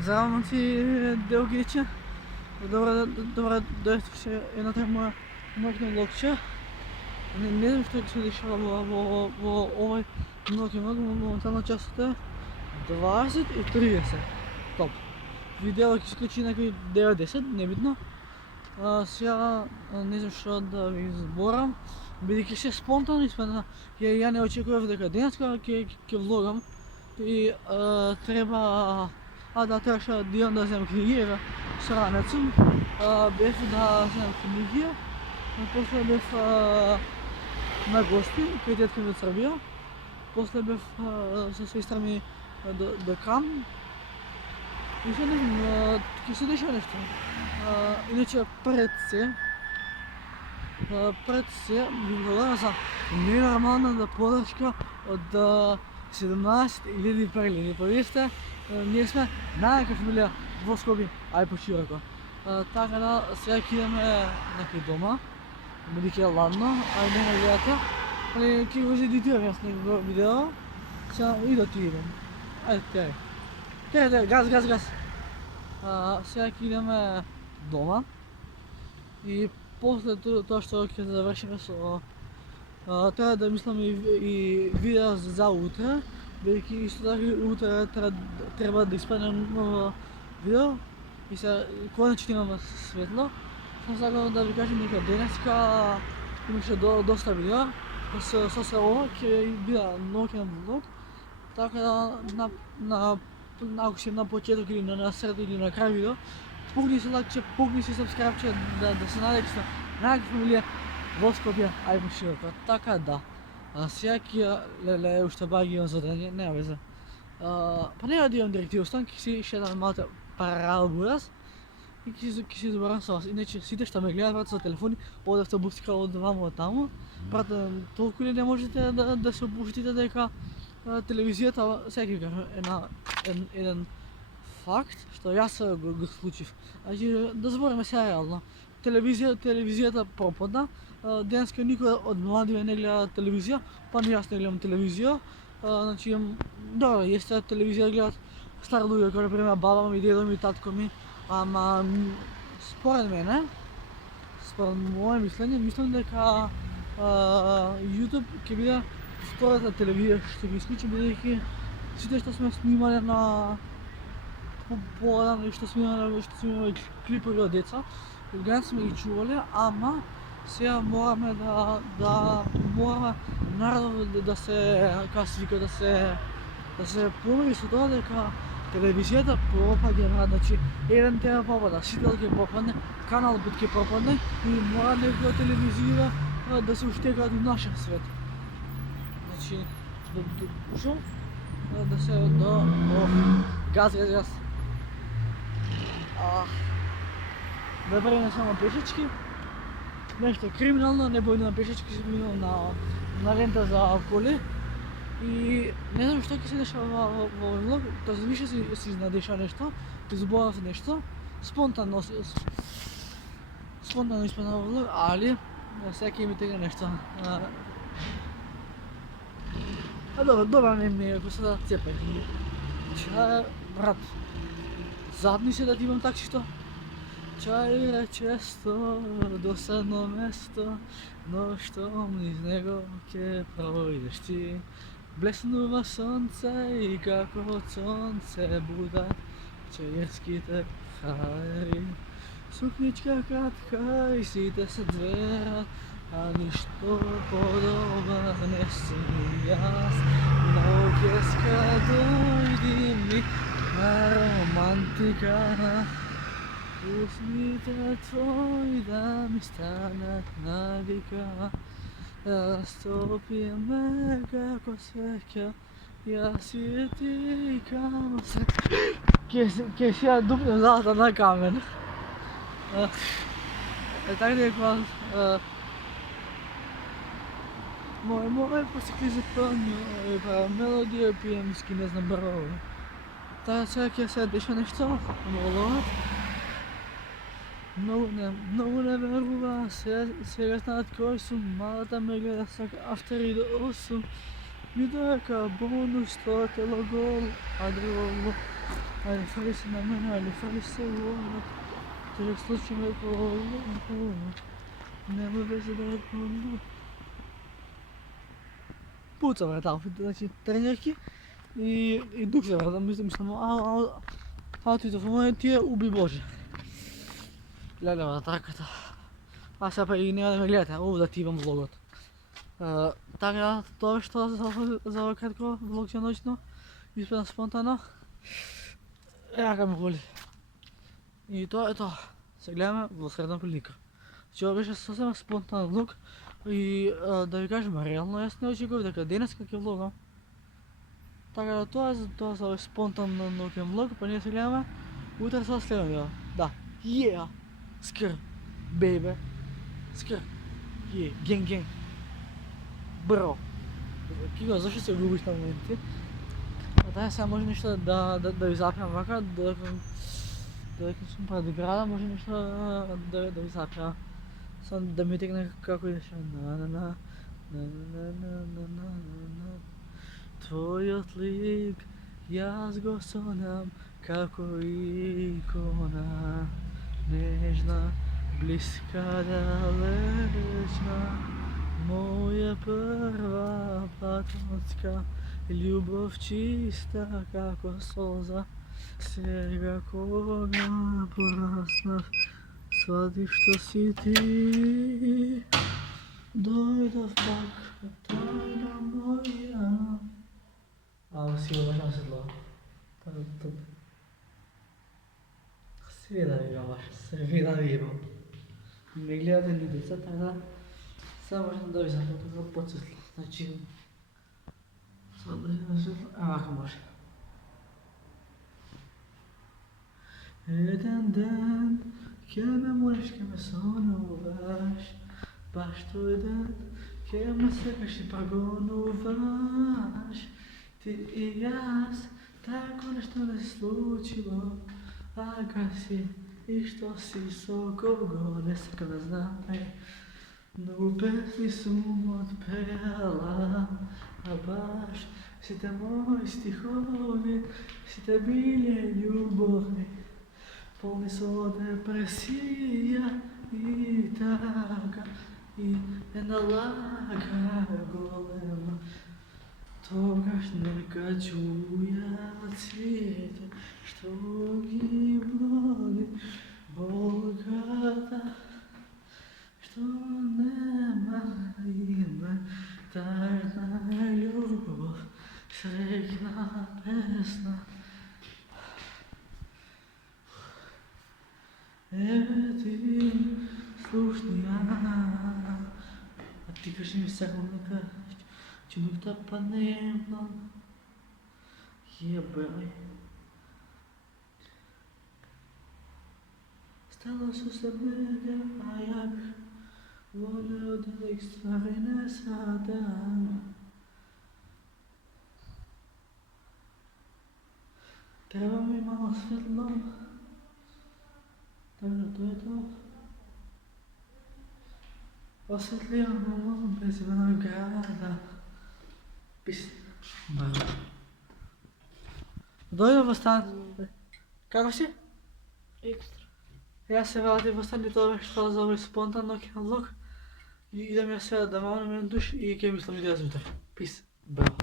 Зелено ти дългича. Добре, ще едната моя нокна локча. Не знам що се дešava во овој многи моментално часот е 20 и 30. Топ. Видео ќе исклучи некои 9-10, небитно. Сега не знам што да ви зборам, бидејќи се спонтано испадна. Ја не очекував дека денеска ќе влогам и треба требаше да идам да земам книги, еве со ранецом. Бев да земам книги, после бев на гости кај тетка ми од Србија. После бев со сестра ми до Кан. И се не знам, ќе се деша нешто. Иначе пред се ми говоря за ненормалната подршка од 17.000 прегледи. Повесте, ние сме најака фамилија во Скопје, ај пошироко. Така да сега ќе идеме некој дома, бидејќи е ладно, ај не ме гледате. Али ќе го изедитирам јас некој видео. Сега и да ти идем. Ајде, тери, газ. Сега ќе идеме дома и после тоа што ќе завршиме со треба да мислам и видео за утре, бидејќи исто така утре треба да испадне ново видео и се конечно имаме светло. Сам сакам да ви кажам дека денеска имаше доста видео, со се ова ќе биде ноќен влог, така да ако си на почеток или на сред или на крај видео, пукни се лайкче, пукни се сабскрајбче, да се најдете со најака фамилија во Скопје, ај пошироко. Така да. Сега ќе уште баги имам за дење, нема везе. Па нема да имам директива стан, ќе си шедам малце парал бурас и ќе си зборам со вас. Иначе сите што ме гледат брат со телефони, од автобусика од ваму од таму, брат, толку ли не можете да се опуштите дека телевизијата, сега ќе ви кажам еден факт што јас го случив. Значи да збориме сега реално. Телевизијата пропадна. Денеска никој од младите не гледа телевизија, па ни јас не гледам телевизија. Значи добро, јесте телевизија гледат стари луѓе, како например баба ми, дедо ми, татко ми, ама според мене, според моје мислење, мислам дека YouTube ќе биде втората телевизија што ќе исклучи, бидејќи сите што сме снимале на по-рано и што сме имале клипови од деца, одган сме ги чувале, ама сега мораме мораме народот да се, како се вика, да се помири со тоа дека телевизијата пропаѓа, значи еден тема пропада, сител ќе пропадне, канал Бут ќе пропадне и мора некоја телевизија да се уштекаат у нашиот свет. Значи, шо? Да се газ. Да бреме само пешечки. Нешто криминално, не бојно на пешечки, си минал на рента за коли. И не знам што ќе се дешава во влог, тоа више се изнадеша нешто, изборав нешто, спонтано испадна во влог, али сега ќе ми тега нешто. Добра не ми е, ако се да цепај. Чај, брат, задни се да ти имам таксишто? Чај е често, досадно место, но штом низ него ќе пројдеш ти. Блеснува сонце и како од сонце будат чајерските хајри. Сукничка кратка и сите се дверат, а ништо подобар не сум јас. Но ќе дојди ми на романтика, усните твои да ми станат навика. Растопиме како свеќа, јас и ти камо се. Ќе си ја дупнем залата на камен. Така дека мој посекли запълнил мелодија пиемски не знам брови. Таа сега ќе се деша нешто во влогот. Многу не верува, сега знаат кој сум, малата ме гледа сака автери до 8. Ми дека бонус, тоа тело гол, а друго Ali falece na mano, ali faleceu o Человек случайно не вывезет голову. Пуца, братан, значи тренерки и дух се, братан, мислам, ти в момента ти уби Боже. Леле, братаката. Аз сега и няма да ме гледате, да ти имам влогът. Така, това що за кратко влог за нощно, изпълням спонтанно. Яка ме боли. И то е то. Се гледаме в средна прилика. Вчера беше съвсем спонтанен влог и да ви кажем, реално аз не очаквах дека денес как е влогам. Така да това е спонтанен влог, па ние се гледаме утре са следваме. Да. Yeah! Скър! Бейбе! Скър! Yeah! Ген! Бро! Киго, защо се губиш на моменти? Да, сега може нещо да ви запнем вака, да съм преди града, може нещо да ви запнем. Само да ми текне како идеше. На. Твојот лик, јас го сонам како икона, нежна, блиска, далечна, моја прва платонска, љубов чиста како солза. Сега кога пораснав, сватив што си ти, дојдов пак, тајна моја. Си го баш наседло. Sve da vi ga baš, sve da vi imam. Me gledate ni deca, tako da samo možem da vi sam tako podsvetlo. Znači, sad da je svetlo, ovako može. Jedan dan, que me mueres, que me sonuvas, baš tvoj dan, que me sekaš i pagonuvaš. Ti i jaz, tako nešto ne slučilo, a kad si i što si sokogo ne se kada znaj. Mnogo pesmi sum otpela, a baš si te moji stihovi, si te bilje ljubovi. Polni su depresija i taka i jedna laka golema. Тогаш нека чуя цвете, што ги броди болката, што нема име, тајна љубов, среќна песна. Еве ти слушни ја, а ти кажи ми сега нека Чумикта панемна, ебай. Стала susebnega, a ja bih volio da ih stvari ne sadam. Treba mi malo svetlo, tako da to je to. Osvetlio malo bezimeno grada. Дојде во стан. Како си? Екстра. Јас се вратив во стан и тоа беше тоа за овој спонтанно влог. И идем ја сега да малам еден душ и ќе мислам и да јас утре. Пис. Браво.